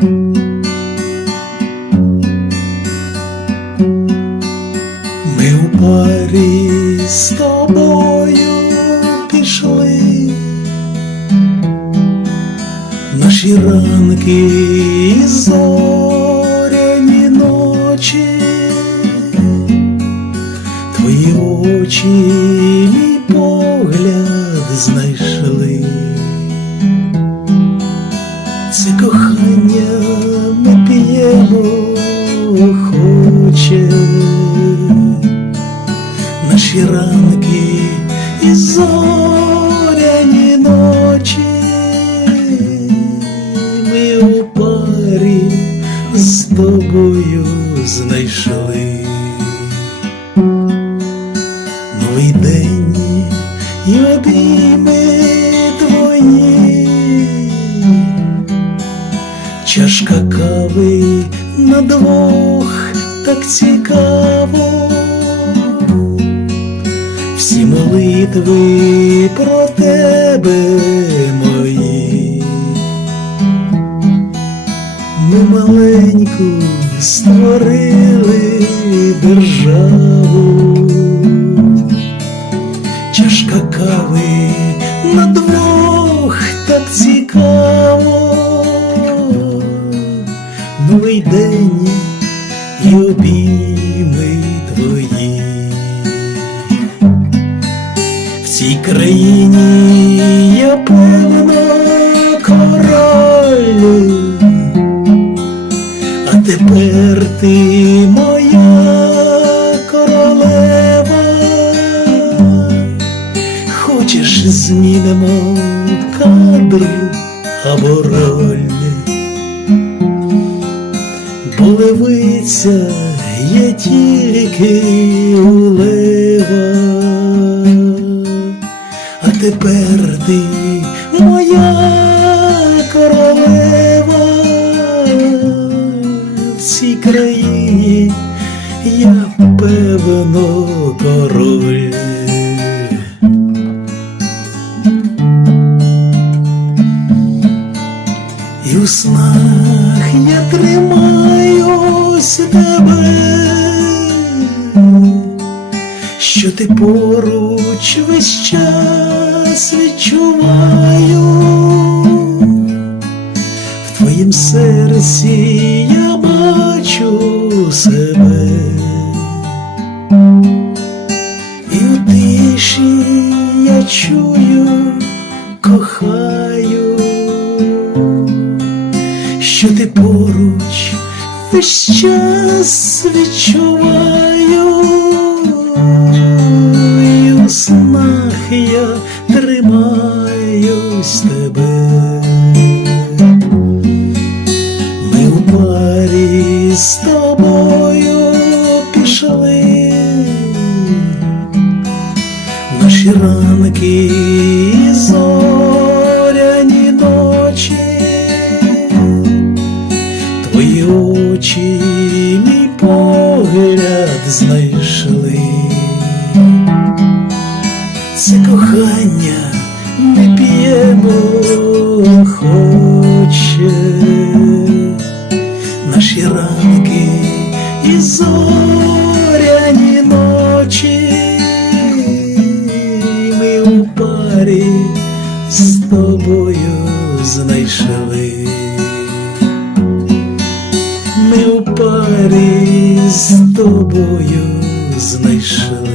Ми у парі з тобою пішли, наші ранки і зоряні ночі, твої очі мій погляд знайшли. Це кохання ми п'ємо охоче, наші ранки і зоряні ночі, ми у парі з тобою знайшли. Новий день і обійми чашка на двох так цікаво, всі молитви про тебе мої, ми маленьку створили державу, країні я певно король, а тепер ти моя королева. Хочеш змінимо кадр або роль, бо левиця є тільки у тепер ти моя королева в цій країні я певно король. І у снах я тримаюсь тебе, що ти поруч весь час відчуваю, в твоїм серці я бачу себе, і у тиші я чую, кохаю. Що ти поруч весь час відчуваю, снах тримаюсь тебе. Ми у парі з тобою пішли, наші ранки і зоряні ночі твої очі мій погляд знайшли. Це кохання ми п'ємо хоче, наші ранки і зоряні ночі, ми у парі з тобою знайшли. Ми у парі з тобою знайшли.